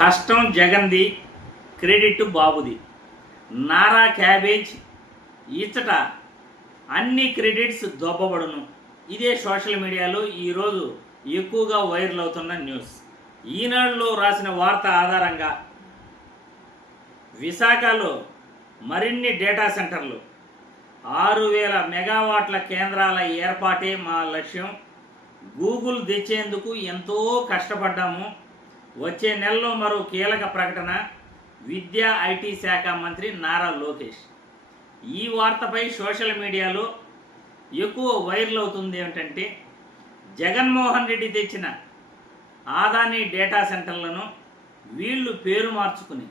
కష్టం జగన్ది క్రెడిట్ బాబుది. నారా క్యాబేజ్ ఇచ్చట అన్ని క్రెడిట్స్ దొబ్బబడును ఇదే సోషల్ మీడియాలో ఈరోజు ఎక్కువగా వైరల్ అవుతున్న న్యూస్. ఈనాడులో రాసిన వార్త ఆధారంగా విశాఖలో మరిన్ని డేటా సెంటర్లు. ఆరు వేల మెగావాట్ల కేంద్రాల ఏర్పాటే మా లక్ష్యం. గూగుల్ తెచ్చేందుకు ఎంతో కష్టపడ్డాము. వచ్చే నెలలో మరో కీలక ప్రకటన విద్యా ఐటీ శాఖ మంత్రి నారా లోకేష్. ఈ వార్తపై సోషల్ మీడియాలో ఎక్కువ వైరల్ అవుతుంది ఏమిటంటే జగన్మోహన్ రెడ్డి తెచ్చిన ఆదాని డేటా సెంటర్లను వీళ్ళు పేరు మార్చుకుని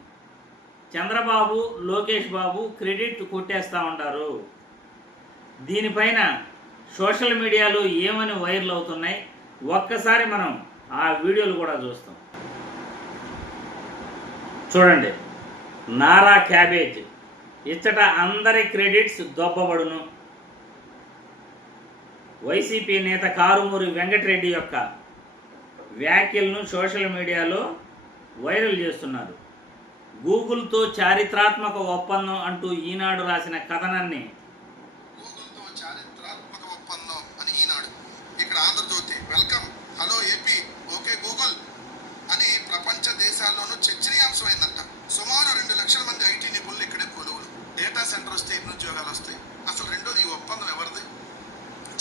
చంద్రబాబు లోకేష్ బాబు క్రెడిట్ కొట్టేస్తూ ఉంటారు. దీనిపైన సోషల్ మీడియాలో ఏమని వైరల్ అవుతున్నాయి ఒక్కసారి మనం ఆ వీడియోలు కూడా చూస్తాం. చూడండి. నారా క్యాబేజ్. ఇచ్చట అందరి క్రెడిట్స్ దొబ్బబడును. వైసీపీ నేత కారుమూరి వెంకటరెడ్డి యొక్క వ్యాఖ్యలను సోషల్ మీడియాలో వైరల్ చేస్తున్నారు. గూగుల్తో చారిత్రాత్మక ఒప్పందం అంటూ ఈనాడు రాసిన కథనాన్ని చారిత్రాత్మక ఒప్పందం అని ఈనాడు. ఇక్కడ Andhrajyothy welcome. Hello AP okay Google అని ప్రపంచ దేశాల్లోనూ చర్చనీయాంశమైందంట సుమారు రెండు లక్షల మంది ఐటీ నిపుణులు ఇక్కడే కొలువులు డేటా ఎన్ని ఉద్యోగాలు వస్తాయి. అసలు రెండోది ఈ ఒప్పందం ఎవరిది?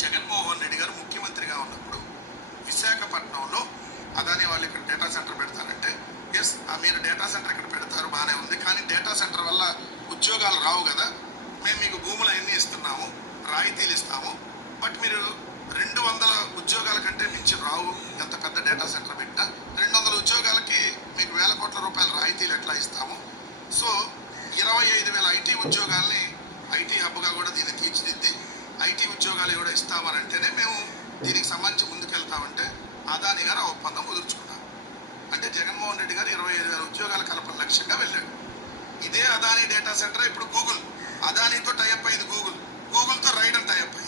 జగన్మోహన్ రెడ్డి గారు ముఖ్యమంత్రిగా ఉన్నప్పుడు విశాఖపట్నంలో అదాని వాళ్ళు ఇక్కడ డేటా సెంటర్ పెడతారంటే ఎస్ మీరు డేటా సెంటర్ ఇక్కడ పెడతారు బాగానే ఉంది. కానీ డేటా సెంటర్ వల్ల ఉద్యోగాలు రావు కదా. మేము మీకు భూములు అన్నీ ఇస్తున్నాము రాయితీలు ఇస్తాము. బట్ మీరు రెండు వందల ఉద్యోగాల కంటే మించి రావు. ఎంత పెద్ద డేటా సెంటర్ పెట్టినా రెండు వందల ఉద్యోగాలకి మీకు వేల కోట్ల రూపాయల రాయితీలు ఎట్లా ఇస్తాము? సో ఇరవై ఐదు వేల ఐటీ ఉద్యోగాల్ని ఐటీ హబ్గా కూడా దీన్ని తీర్చిదిద్ది ఐటీ ఎవడో కూడా ఇస్తామని అంటేనే మేము దీనికి సంబంధించి ముందుకెళ్తామంటే అదాని గారు ఆ ఒప్పందం కుదుర్చుకున్నారు అంటే జగన్మోహన్ రెడ్డి గారు ఇరవై ఐదు వేల ఉద్యోగాల కల్పన లక్ష్యంగా వెళ్ళాడు. ఇదే అదాని డేటా సెంటర్ ఇప్పుడు గూగుల్ అదానితో టైప్ అయింది గూగుల్ గూగుల్తో రైడర్ టైప్ అయింది.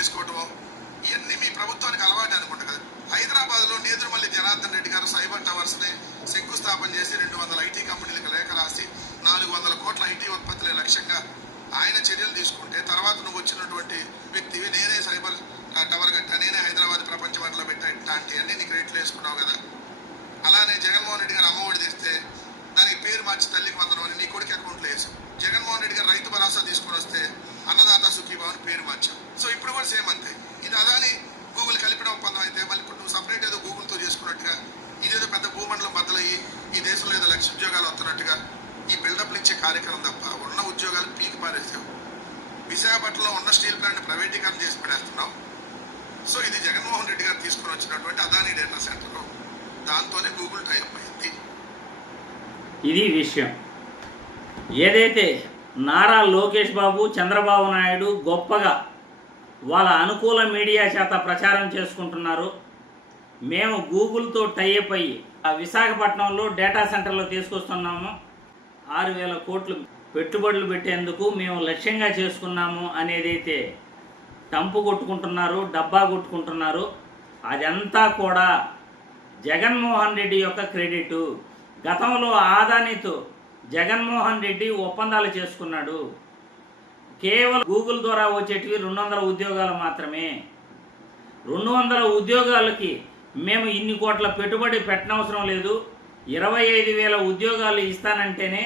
మీ ఇవన్నీ మీ ప్రభుత్వానికి అలవాటు అనుకుంటా కదా. హైదరాబాద్లో నేదురుమల్లి జనార్దన్ రెడ్డి గారు సైబర్ టవర్స్ని శంకుస్థాపన చేసి రెండు వందల ఐటీ కంపెనీలకు లేఖ రాసి నాలుగు వందల కోట్ల ఐటీ ఉత్పత్తులే లక్ష్యంగా ఆయన చర్యలు తీసుకుంటే తర్వాత నువ్వు వచ్చినటువంటి వ్యక్తివి నేనే సైబర్ టవర్ కట్టా నేనే హైదరాబాద్ ప్రపంచ మండలం పెట్టా ఇట్లాంటి అన్ని నీ క్రెడిట్లు వేసుకున్నావు కదా. అలానే జగన్మోహన్ రెడ్డి గారు అమ్మఒడి తెస్తే దానికి పేరు మార్చి తల్లికి వందనం అని నీ కొడుకు అకౌంట్లో వేసాం. జగన్మోహన్ రెడ్డి గారు రైతు భరోసా తీసుకొని వస్తే అన్నదాత సుఖీభావ్ అని పేరు మార్చాం. సో ఇప్పుడు కూడా సేమ్ అంతే. ఇది అదాని గూగుల్ కలిపిన ఒప్పందం అయితే మళ్ళీ ఇప్పుడు నువ్వు సపరేట్ ఏదో గూగుల్తో చేసుకున్నట్టుగా ఇదేదో పెద్ద భూమండలం బద్దలయ్యి ఈ దేశంలో ఏదో లక్ష ఉద్యోగాలు వస్తున్నట్టుగా ఈ బిల్డప్లు ఇచ్చే కార్యక్రమం తప్ప ఉన్న ఉద్యోగాలు పీకి పారేసావు. విశాఖపట్నంలో ఉన్న స్టీల్ ప్లాంట్ ప్రైవేటీకరణ చేసి పడేస్తున్నావు. సో ఇది జగన్మోహన్ రెడ్డి గారు తీసుకుని వచ్చినటువంటి అదాని డేటా సెంటర్. దాంతోనే గూగుల్ టైప్ అయింది. ఇది విషయం. ఏదైతే నారా లోకేష్ బాబు చంద్రబాబు నాయుడు గొప్పగా వాళ్ళ అనుకూల మీడియా చేత ప్రచారం చేసుకుంటున్నారు. మేము గూగుల్తో టైఅప్ అయ్యి ఆ విశాఖపట్నంలో డేటా సెంటర్లో తీసుకొస్తున్నాము. ఆరు వేల కోట్లు పెట్టుబడులు పెట్టేందుకు మేము లక్ష్యంగా చేసుకున్నాము అనేదైతే టంపు కొట్టుకుంటున్నారు డబ్బా కొట్టుకుంటున్నారు. అదంతా కూడా జగన్మోహన్ రెడ్డి యొక్క క్రెడిట్. గతంలో ఆదానితో జగన్మోహన్ రెడ్డి ఒప్పందాలు చేసుకున్నాడు. కేవలం గూగుల్ ద్వారా వచ్చేటివి రెండు వందల ఉద్యోగాలు మాత్రమే. రెండు వందల ఉద్యోగాలకి మేము ఇన్ని కోట్ల పెట్టుబడి పెట్టనవసరం లేదు. ఇరవై ఐదు వేల ఉద్యోగాలు ఇస్తానంటేనే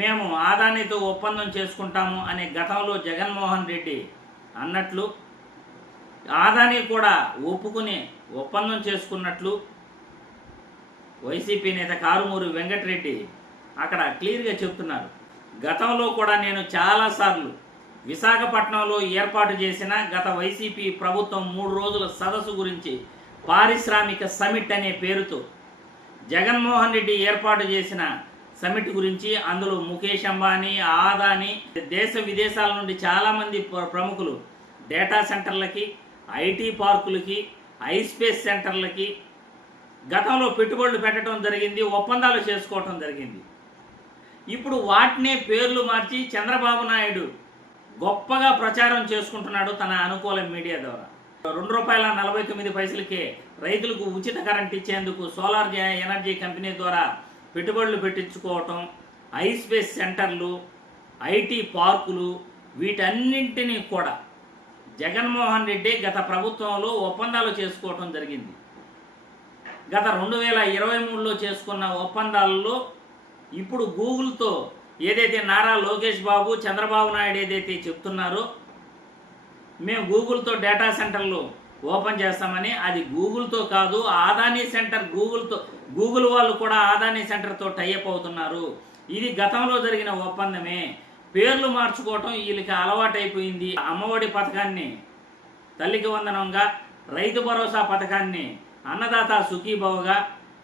మేము ఆదానితో ఒప్పందం చేసుకుంటాము అనే గతంలో జగన్మోహన్ రెడ్డి అన్నట్లు ఆదాని కూడా ఒప్పుకుని ఒప్పందం చేసుకున్నట్లు వైసీపీ నేత కారుమూరి వెంకటరెడ్డి అక్కడ క్లియర్గా చెప్తున్నారు. గతంలో కూడా నేను చాలాసార్లు విశాఖపట్నంలో ఏర్పాటు చేసిన గత వైసీపీ ప్రభుత్వం మూడు రోజుల సదస్సు గురించి పారిశ్రామిక సమిట్ అనే పేరుతో జగన్మోహన్ రెడ్డి ఏర్పాటు చేసిన సమిట్ గురించి అందులో ముఖేష్ అంబానీ ఆదాని దేశ విదేశాల నుండి చాలామంది ప్ర- ప్రముఖులు డేటా సెంటర్లకి ఐటీ పార్కులకి ఐస్పేస్ సెంటర్లకి గతంలో పెట్టుబడులు పెట్టడం జరిగింది ఒప్పందాలు చేసుకోవటం జరిగింది. ఇప్పుడు వాటినే పేర్లు మార్చి చంద్రబాబు నాయుడు గొప్పగా ప్రచారం చేసుకుంటున్నాడు తన అనుకూల మీడియా ద్వారా. రెండు రూపాయల నలభై తొమ్మిది పైసలకే రైతులకు ఉచిత కరెంట్ ఇచ్చేందుకు సోలార్ ఎనర్జీ కంపెనీ ద్వారా పెట్టుబడులు పెట్టించుకోవటం ఐస్పేస్ సెంటర్లు ఐటీ పార్కులు వీటన్నింటినీ కూడా జగన్మోహన్ రెడ్డి గత ప్రభుత్వంలో ఒప్పందాలు చేసుకోవటం జరిగింది. గత రెండు వేల ఇరవై మూడులో చేసుకున్న ఒప్పందాలలో ఇప్పుడు గూగుల్తో ఏదైతే నారా లోకేష్ బాబు చంద్రబాబు నాయుడు ఏదైతే చెప్తున్నారో మేము గూగుల్తో డేటా సెంటర్లు ఓపెన్ చేస్తామని అది గూగుల్తో కాదు ఆదానీ సెంటర్ గూగుల్తో గూగుల్ వాళ్ళు కూడా ఆదానీ సెంటర్తో టైఅప్ అవుతున్నారు. ఇది గతంలో జరిగిన ఒప్పందమే. పేర్లు మార్చుకోవటం వీళ్ళకి అలవాటైపోయింది. అమ్మఒడి పథకాన్ని తల్లికి వందనంగా రైతు భరోసా పథకాన్ని అన్నదాత సుఖీభావగా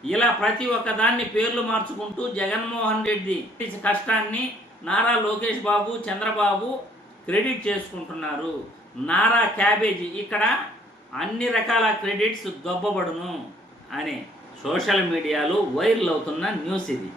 ఇలా ప్రతి ఒక్కదాన్ని పేర్లు మార్చుకుంటూ జగన్మోహన్ రెడ్డి కష్టాన్ని నారా లోకేష్ బాబు చంద్రబాబు క్రెడిట్ చేసుకుంటున్నారు. నారా క్యాబేజీ ఇక్కడ అన్ని రకాల క్రెడిట్స్ దొబ్బబడును అని సోషల్ మీడియాలో వైరల్ అవుతున్న న్యూస్ ఇది.